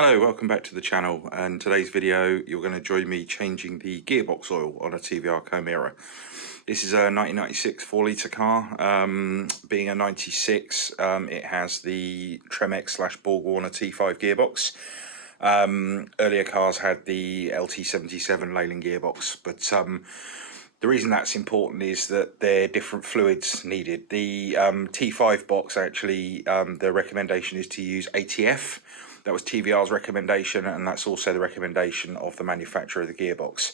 Hello, welcome back to the channel, and today's video you're going to join me changing the gearbox oil on a TVR Chimaera. This is a 1996 4-litre car. Being a 96, it has the Tremec / Borg Warner T5 gearbox. Earlier cars had the LT77 Leyland gearbox, but the reason that's important is that there are different fluids needed. The T5 box, actually, the recommendation is to use ATF. That was TVR's recommendation, and that's also the recommendation of the manufacturer of the gearbox.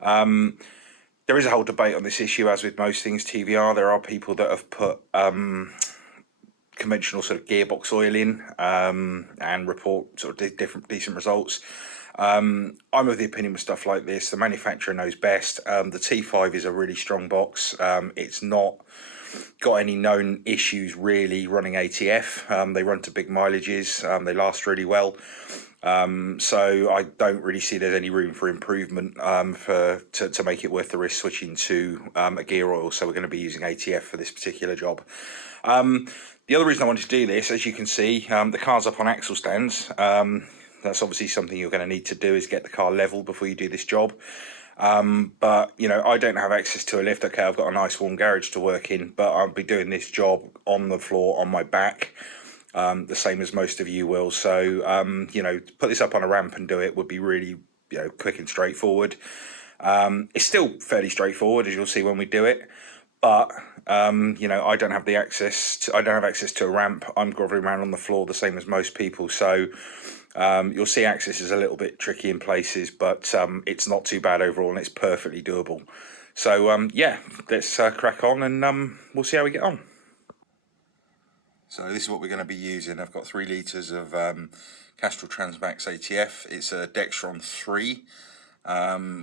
There is a whole debate on this issue, as with most things TVR. There are people that have put conventional sort of gearbox oil in and report sort of decent results. I'm of the opinion with stuff like this, the manufacturer knows best. The T5 is a really strong box. It's not got any known issues really running ATF. They run to big mileages, they last really well, so I don't really see there's any room for improvement to make it worth the risk switching to a gear oil. So we're going to be using ATF for this particular job. The other reason I wanted to do this, as you can see, the car's up on axle stands. That's obviously something you're going to need to do, is get the car level before you do this job. But you know, I don't have access to a lift. Okay, I've got a nice warm garage to work in, but I'll be doing this job on the floor on my back, the same as most of you will. So you know, to put this up on a ramp and do it would be really, you know, quick and straightforward. It's still fairly straightforward, as you'll see when we do it, but you know, I don't have access to a ramp. I'm groveling around on the floor the same as most people, so you'll see access is a little bit tricky in places, but it's not too bad overall, and it's perfectly doable. So yeah, let's crack on, and we'll see how we get on. So this is what we're going to be using. I've got 3 litres of Castrol Transmax ATF. It's a Dexron II,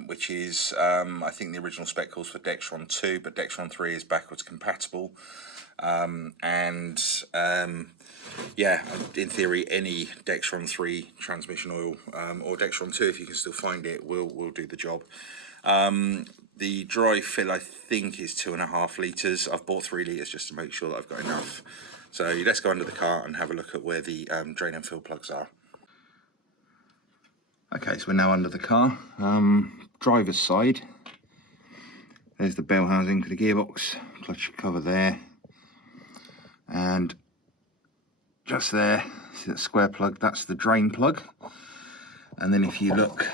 which is, I think the original spec calls for Dexron II, but Dexron III is backwards compatible. Yeah, in theory, any Dexron 3 transmission oil or Dexron 2, if you can still find it, will do the job. The dry fill, I think, is 2.5 litres. I've bought 3 litres just to make sure that I've got enough. So let's go under the car and have a look at where the drain and fill plugs are. Okay, so we're now under the car. Driver's side. There's the bell housing for the gearbox, clutch cover there, and just there, see that square plug, that's the drain plug. And then if you look,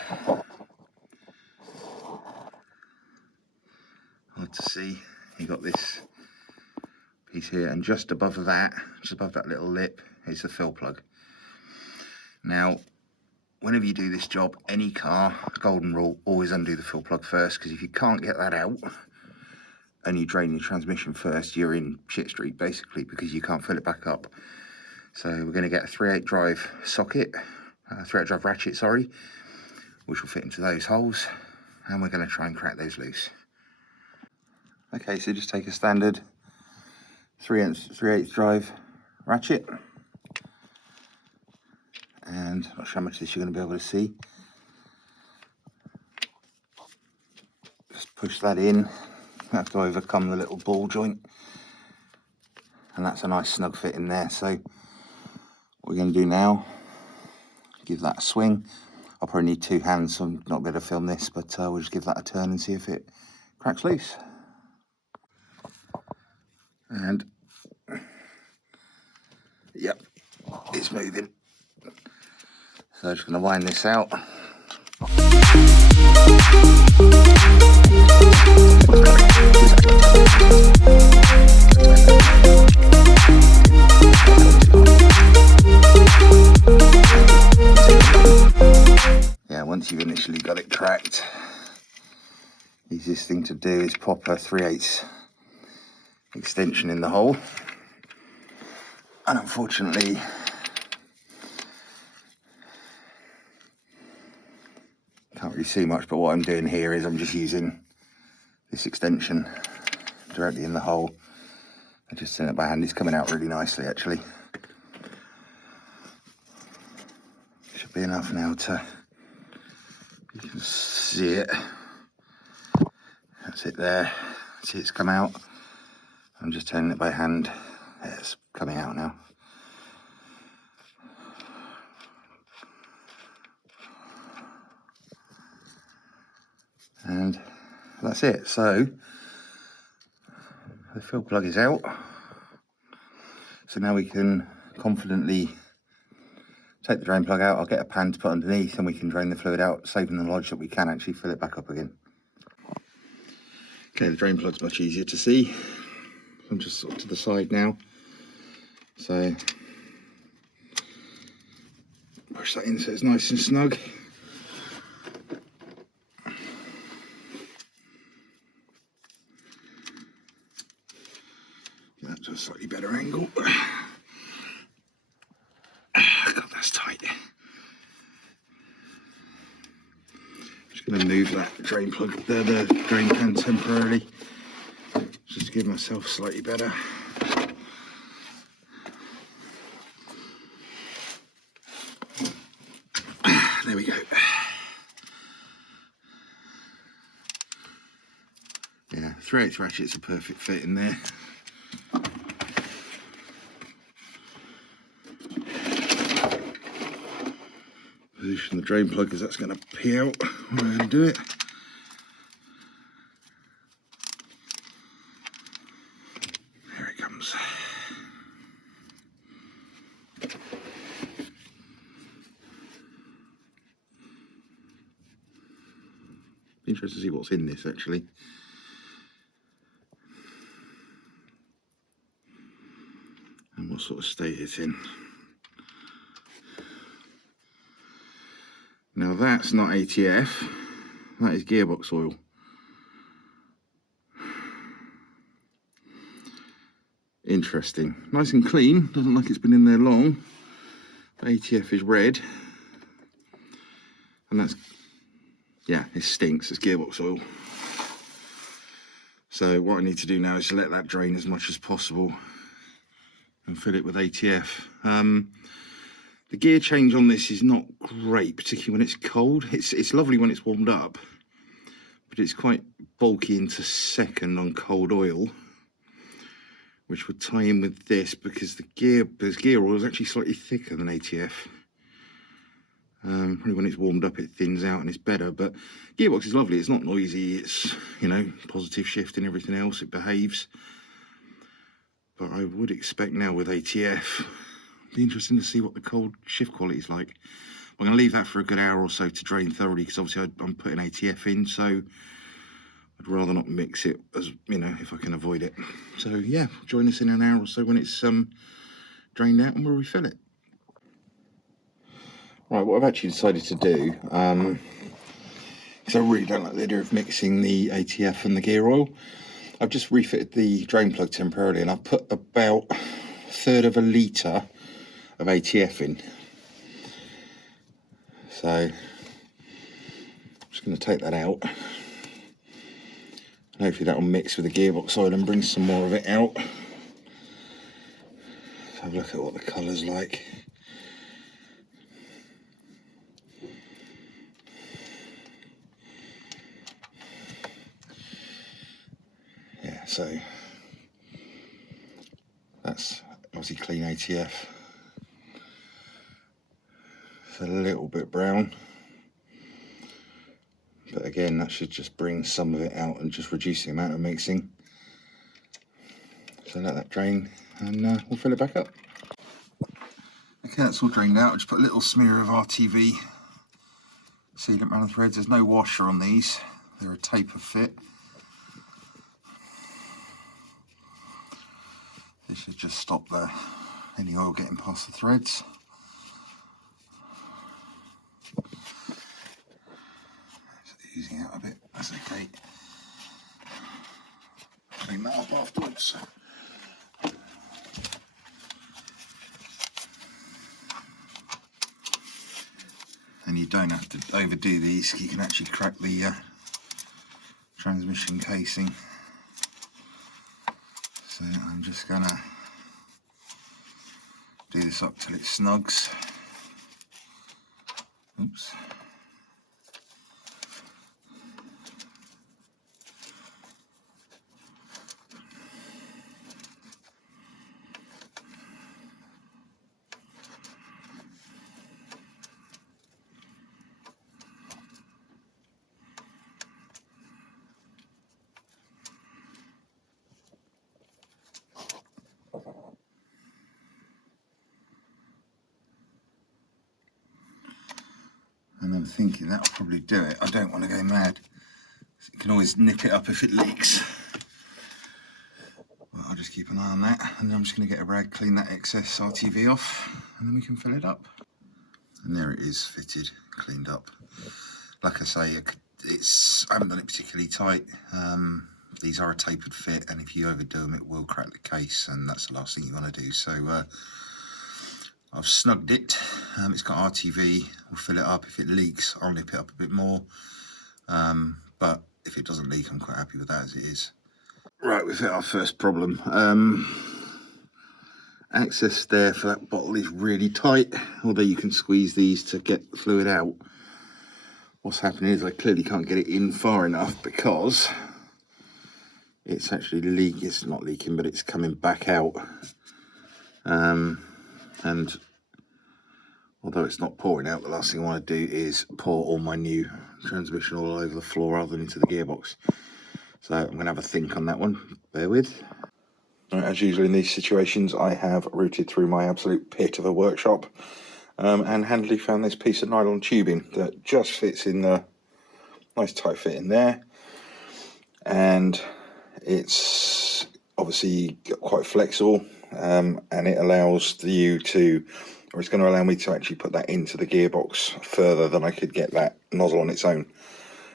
hard to see, you got this piece here, and just above that, just above that little lip, is the fill plug. Now, whenever you do this job, any car, golden rule, always undo the fill plug first, because if you can't get that out and you drain your transmission first, you're in shit street basically, because you can't fill it back up. So we're going to get a 3/8 drive socket, 3/8 drive ratchet, sorry, which will fit into those holes, and we're going to try and crack those loose. Okay, so just take a standard 3/8 drive ratchet, and I'm not sure how much of this you're going to be able to see. Just push that in. You have to overcome the little ball joint, and that's a nice snug fit in there. So what we're going to do now, give that a swing. I'll probably need 2 hands, so I'm not going to film this, but we'll just give that a turn and see if it cracks loose. And yep, it's moving. So I'm just going to wind this out. Yeah, once you've initially got it cracked, the easiest thing to do is pop a 3/8 extension in the hole. And unfortunately, can't really see much, but what I'm doing here is I'm just using this extension directly in the hole. I just sent it by hand. It's coming out really nicely, actually. Should be enough now to, you can see it. That's it there. See, it's come out. I'm just turning it by hand. It's coming out now. that's it. So the fill plug is out. So now we can confidently take the drain plug out. I'll get a pan to put underneath and we can drain the fluid out, saving the knowledge that we can actually fill it back up again. Okay, the drain plug's much easier to see. I'm just sort of to the side now. So push that in so it's nice and snug. Get that to a slightly better angle. God, that's tight. Just going to move that drain plug, the drain pan temporarily, just to give myself slightly better. There we go. Yeah, 3/8 ratchet's a perfect fit in there. Position the drain plug because that's going to pee out when I'm going to do it. There it comes. Interesting to see what's in this actually. And what sort of state it's in. Now that's not ATF, that is gearbox oil. Interesting. Nice and clean, doesn't look like it's been in there long. But ATF is red. And that's, yeah, it stinks, it's gearbox oil. So what I need to do now is to let that drain as much as possible and fill it with ATF. The gear change on this is not great, particularly when it's cold. It's lovely when it's warmed up, but it's quite bulky into second on cold oil, which would tie in with this because gear oil is actually slightly thicker than ATF. Probably when it's warmed up it thins out and it's better, but gearbox is lovely. It's not noisy, it's, you know, positive shift and everything else, it behaves. But I would expect now with ATF, be interesting to see what the cold shift quality is like. I'm going to leave that for a good hour or so to drain thoroughly because obviously I'm putting ATF in, so I'd rather not mix it, as you know, if I can avoid it. So yeah, join us in an hour or so when it's drained out and we'll refill it. Right, what I've actually decided to do, because I really don't like the idea of mixing the ATF and the gear oil, I've just refitted the drain plug temporarily and I've put about 1/3 of a litre of ATF in. So I'm just going to take that out. And hopefully that will mix with the gearbox oil and bring some more of it out. Let's have a look at what the colour's like. Yeah, so that's obviously clean ATF. It's a little bit brown, but again that should just bring some of it out and just reduce the amount of mixing. So let that drain and we'll fill it back up. Okay, that's all drained out. I'll just put a little smear of RTV sealant around the threads. There's no washer on these, they're a taper fit. This should just stop any oil getting past the threads. It's oozing out a bit, that's okay. Clean that up afterwards. And you don't have to overdo these, you can actually crack the transmission casing. So I'm just gonna do this up till it snugs. Oops. I'm thinking that'll probably do it. I don't want to go mad. You can always nip it up if it leaks. Well, I'll just keep an eye on that, and then I'm just going to get a rag, clean that excess RTV off, and then we can fill it up. And there it is, fitted, cleaned up. Like I say, I haven't done it particularly tight. These are a tapered fit, and if you overdo them, it will crack the case, and that's the last thing you want to do. So I've snugged it. It's got RTV. We'll fill it up. If it leaks, I'll nip it up a bit more. But if it doesn't leak, I'm quite happy with that as it is. Right, we've hit our first problem. Access there for that bottle is really tight, although you can squeeze these to get the fluid out. What's happening is I clearly can't get it in far enough because it's actually leaking. It's not leaking, but it's coming back out. And although it's not pouring out, the last thing I want to do is pour all my new transmission all over the floor rather than into the gearbox. So I'm going to have a think on that one. Bear with. As usual in these situations, I have routed through my absolute pit of a workshop and handily found this piece of nylon tubing that just fits in the nice tight fit in there. And it's obviously quite flexible, and it allows you to, or it's going to allow me to actually put that into the gearbox further than I could get that nozzle on its own.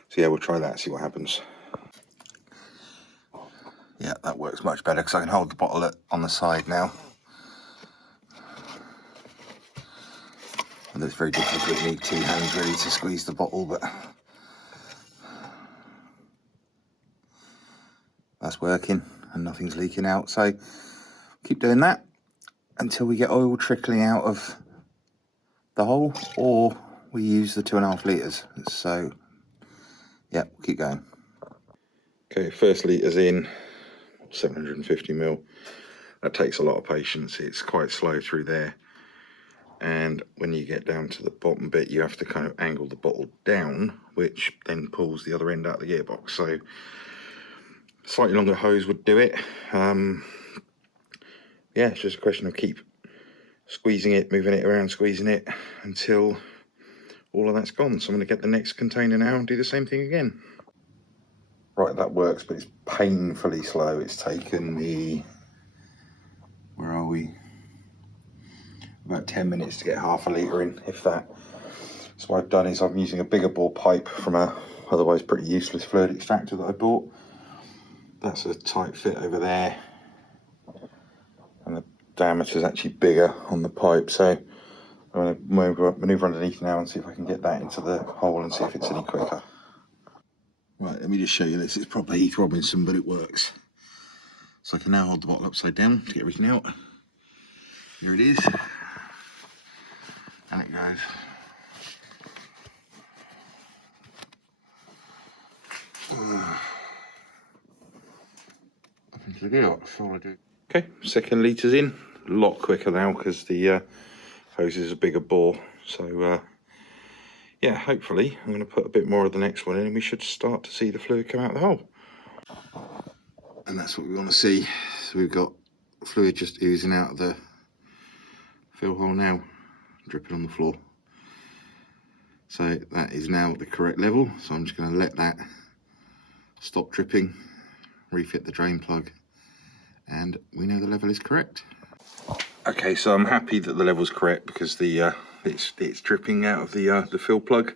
So yeah, we'll try that, see what happens. Yeah, that works much better because I can hold the bottle on the side now. And it's very difficult, you need two hands really to squeeze the bottle, but that's working and nothing's leaking out. So keep doing that until we get oil trickling out of the hole, or we use the 2.5 litres. So yeah, we'll keep going. Okay, first litres in, 750ml. That takes a lot of patience. It's quite slow through there, and when you get down to the bottom bit, you have to kind of angle the bottle down, which then pulls the other end out of the gearbox. So slightly longer hose would do it. Yeah, it's just a question of keep squeezing it, moving it around, squeezing it until all of that's gone. So I'm going to get the next container now and do the same thing again. Right, that works, but it's painfully slow. It's taken me, where are we? About 10 minutes to get half a litre in, if that. So what I've done is I'm using a bigger bore pipe from a otherwise pretty useless fluid extractor that I bought. That's a tight fit over there, and the diameter is actually bigger on the pipe. So I'm going to manoeuvre underneath now and see if I can get that into the hole and see if it's any quicker. Right, let me just show you this. It's probably Heath Robinson, but it works. So I can now hold the bottle upside down to get everything out. Here it is. And it goes. Up into the gearbox, that's all I do. Okay, second litres in. A lot quicker now because the hose is a bigger bore. So yeah, hopefully I'm going to put a bit more of the next one in and we should start to see the fluid come out of the hole. And that's what we want to see. So we've got fluid just oozing out of the fill hole now, dripping on the floor. So that is now at the correct level. So I'm just going to let that stop dripping, refit the drain plug, and we know the level is correct. Okay, so I'm happy that the level's correct because the it's dripping out of the fill plug.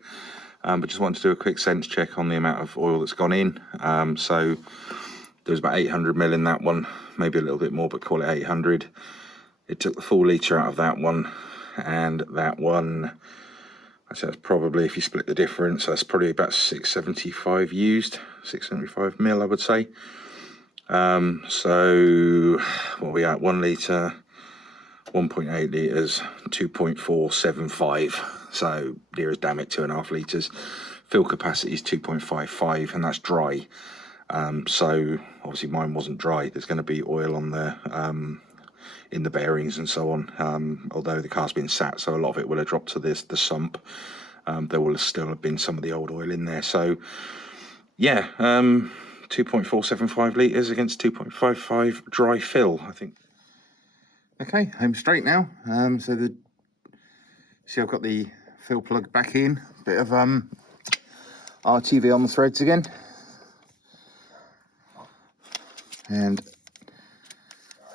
But just wanted to do a quick sense check on the amount of oil that's gone in. So there's about 800ml in that one, maybe a little bit more, but call it 800. It took the full litre out of that one, and that one, I say that's probably, if you split the difference, that's probably about 675 used, 675ml I would say. So what are we at? 1 litre, 1.8 litres, 2.475. So near as damn it, 2.5 litres. Fill capacity is 2.55, and that's dry. So obviously mine wasn't dry. There's going to be oil on the in the bearings and so on. Although the car's been sat, so a lot of it will have dropped to the sump. There will still have been some of the old oil in there. So yeah, 2.475 litres against 2.55 dry fill, I think. Okay, home straight now. So see, I've got the fill plug back in, bit of RTV on the threads again, and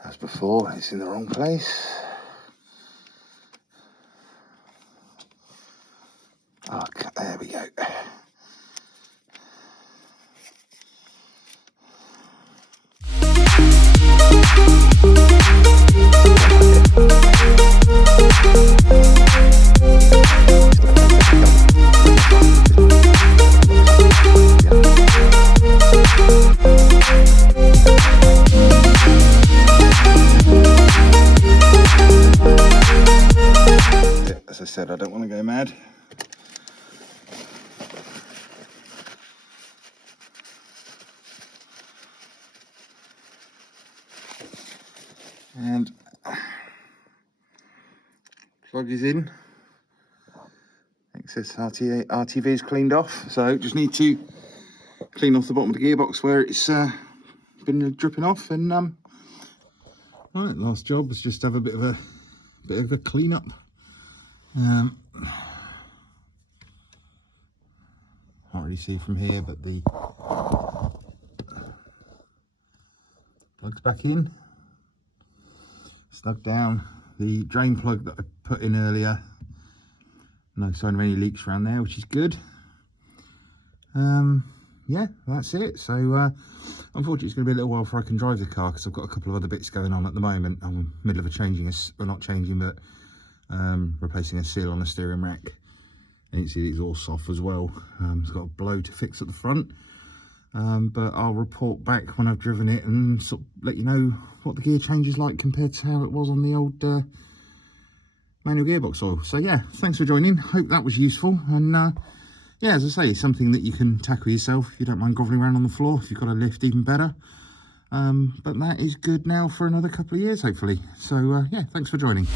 as before, it's in the wrong place. Okay, there we go. As I said, I don't want to go mad. And plug is in. Excess RTV is cleaned off, so just need to clean off the bottom of the gearbox where it's been dripping off. And right, last job was just have a bit of a clean up. Can't really see from here, but the plug's back in, snug down. The drain plug that I put in earlier, no sign of any leaks around there, which is good. Yeah, that's it. So unfortunately it's going to be a little while before I can drive the car, because I've got a couple of other bits going on at the moment. I'm in the middle of replacing a seal on the steering rack. And you can see the exhaust off as well. It's got a blow to fix at the front, but I'll report back when I've driven it and sort of let you know what the gear change is like compared to how it was on the old manual gearbox oil. So yeah, thanks for joining, hope that was useful. And yeah, as I say, something that you can tackle yourself if you don't mind grovelling around on the floor. If you've got a lift, even better. But that is good now for another couple of years, hopefully. So yeah, thanks for joining.